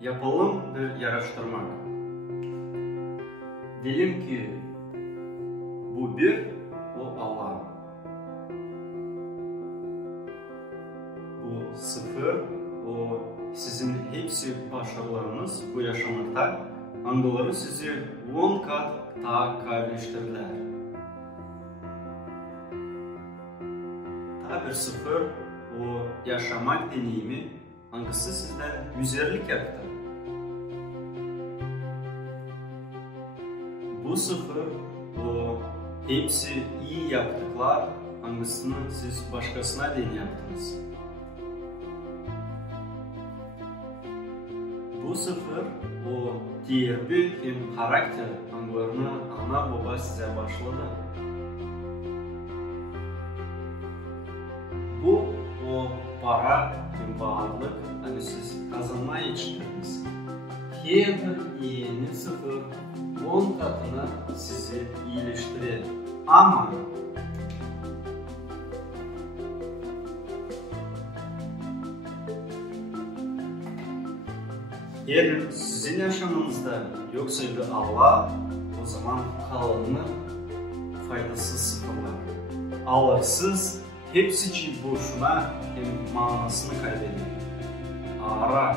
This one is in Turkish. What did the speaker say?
Yapalım bir araştırma. Diyelim ki bu bir, o Allah. Bu sıfır, o sizin hepsi başarılarınız bu yaşamakta. Angaları sizi 10 kat daha kaybeştirdiler. Daha bir sıfır, o yaşamak deneyimi hangisi sizden güzellik yaptı. Bu sıfır, o hepsi iyi yaptıklar, hangisini siz başkasına den yaptınız. Bu sıfır, o terbiye hem karakter hangilerini ana baba size başladı. Bu, o para hem bağlılık, hani siz kazanmaya yetiştirdiniz. Her bir iyinin sıfır, 10 katına sizi iyileştirir. Ama eğer sizin yaşamınızda yoksa bir Allah, o zaman kalanını faydasız sıfırlar. Allahsız hepsi için boşuna hem manasını kaybeder. Ara